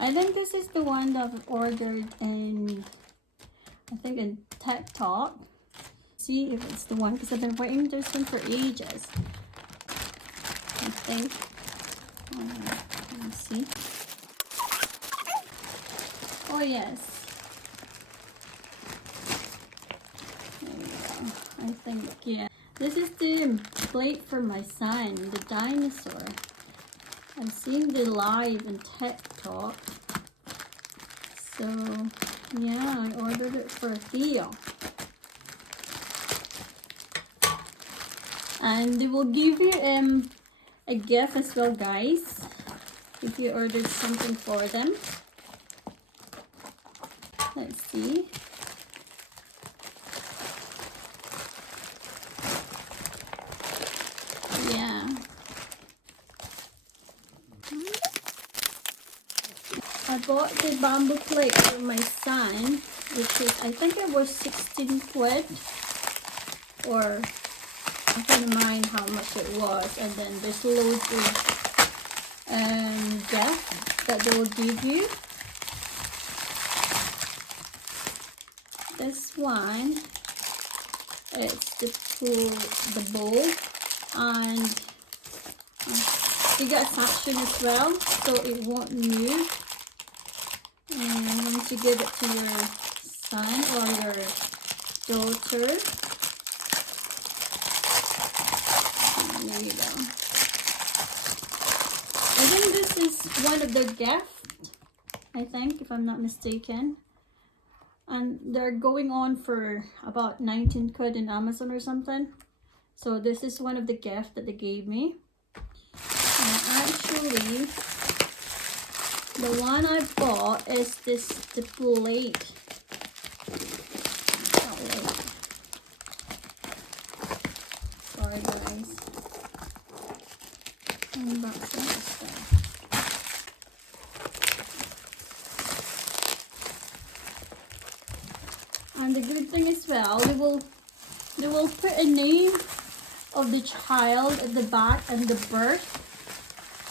I think this is the one that I've ordered in, I think in TikTok. See if it's the one, because I've been waiting this one for ages. I think. Let me see. Oh yes. There we go. I think, yeah. This is the plate for my son, the dinosaur. I've seen the live in TikTok. So, yeah, I ordered it for Theo. And they will give you a gift as well, guys, if you ordered something for them. Let's see. Yeah. I bought the bamboo plate for my son, which is, I think it was 16 quid, or I can't mind how much it was. And then there's loads of gifts that they will give you. This one, it's the bowl, and you get a suction as well, so it won't move. And once you give it to your son or your daughter, there you go. I think this is one of the gifts, I think, if I'm not mistaken. And they're going on for about 19 quid in Amazon or something. So this is one of the gifts that they gave me. And actually, the one I bought is the plate. Oh, wait. Sorry guys. Unboxing this stuff. And the good thing as well, they will put a name of the child at the back and the birth,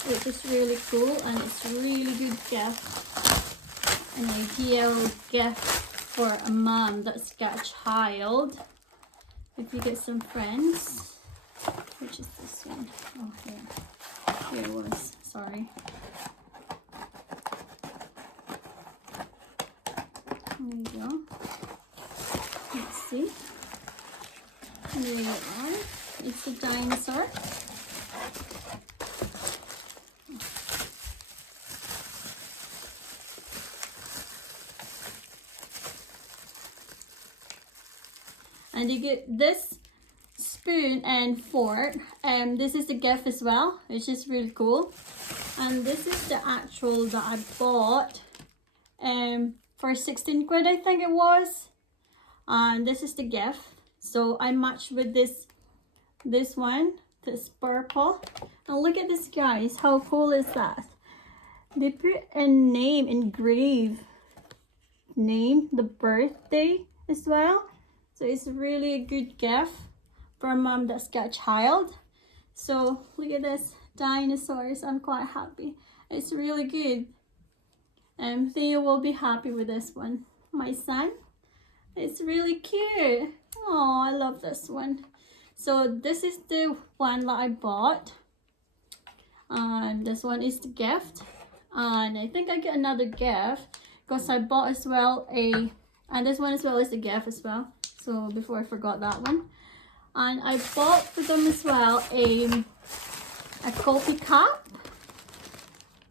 which is really cool, and it's a really good gift, an ideal gift for a mom that's got a child. If you get some friends, which is this one? Oh, here it was. Sorry. There you go. Let's see. There you are. It's a dinosaur. And you get this spoon and fork. This is the gift as well, which is really cool. And this is the actual that I bought for 16 quid, I think it was. And this is the gift. So I matched with this one, this purple. And look at this, guys. How cool is that? They put a name, engraved name, the birthday as well. So it's really a good gift for a mom that's got a child. So look at this, dinosaurs. I'm quite happy. It's really good. Theo will be happy with this one. My son. It's really cute. Oh, I love this one. So this is the one that I bought. And this one is the gift. And I think I get another gift because I bought as well and this one as well is the gift as well. So before I forgot that one. And I bought for them as well a coffee cup.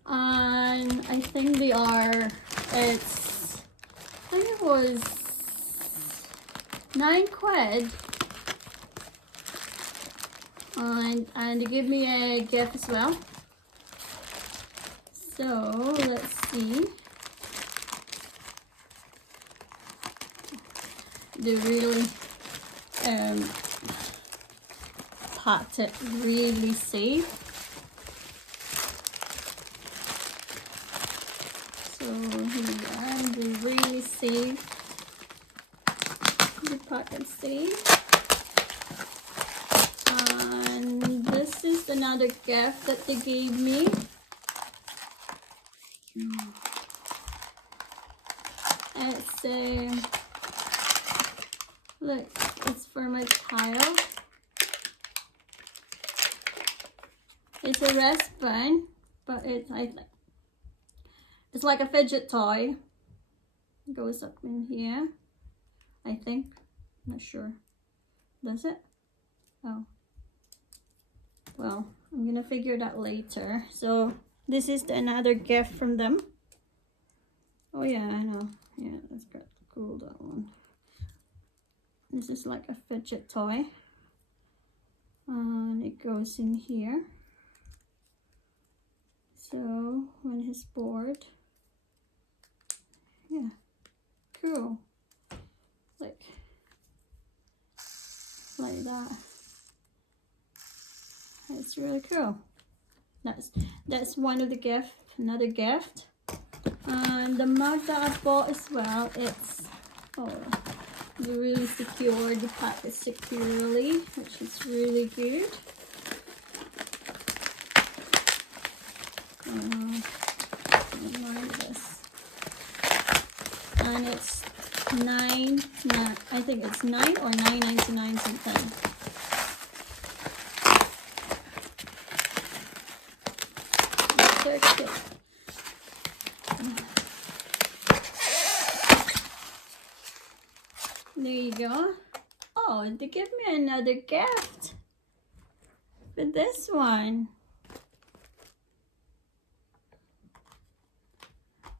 And I think they are, I think it was 9 quid. And they gave me a gift as well. So let's see. They really packed it really safe. So here we are. They really safe. The packet safe. And this is another gift that they gave me. It's a, look, it's for my child. It's a wristband, but it's like a fidget toy. It goes up in here, I think. I'm not sure. Does it? Oh. Well, I'm gonna figure that later. So this is another gift from them. Oh yeah, I know. Yeah, that's pretty cool, that one. This is like a fidget toy. And it goes in here. So when he's bored, yeah, cool. Like that. It's really cool. That's one of the gift. Another gift. And the mug that I bought as well, it's really secured. The pack is securely, which is really good. Like this. And it's I think it's 9 or 9.99 something. There you go. Oh, they give me another gift for this one.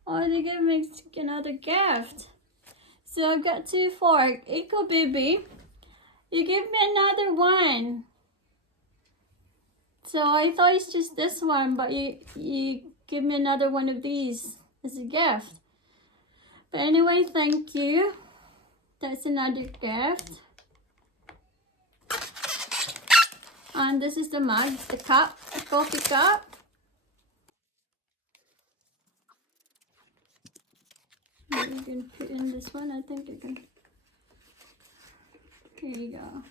Oh, they give me another gift. So I've got 2 forks. Eco Baby, you give me another one. So I thought it's just this one, but you give me another one of these as a gift. But anyway, thank you. That's another gift. And this is the mug, the cup, the coffee cup. You can put in this one, I think you can. Here you go.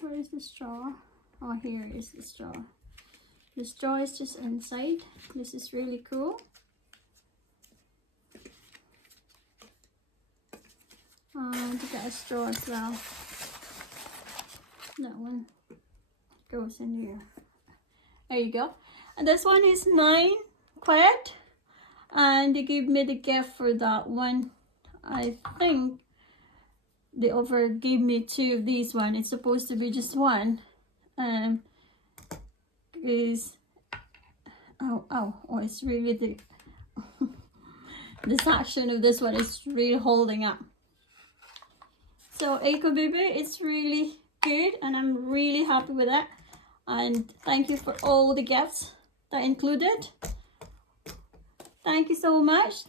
Where is the straw? Oh, here is the straw. The straw is just inside. This is really cool. And you got a straw as well. That one goes in here. There you go. And this one is 9 quid. And they gave me the gift for that one. I think they gave me 2 of these one. It's supposed to be just one. Is it's really the section of this one is really holding up. So Eco Baby, it's really good and I'm really happy with it. And thank you for all the gifts that included. Thank you so much.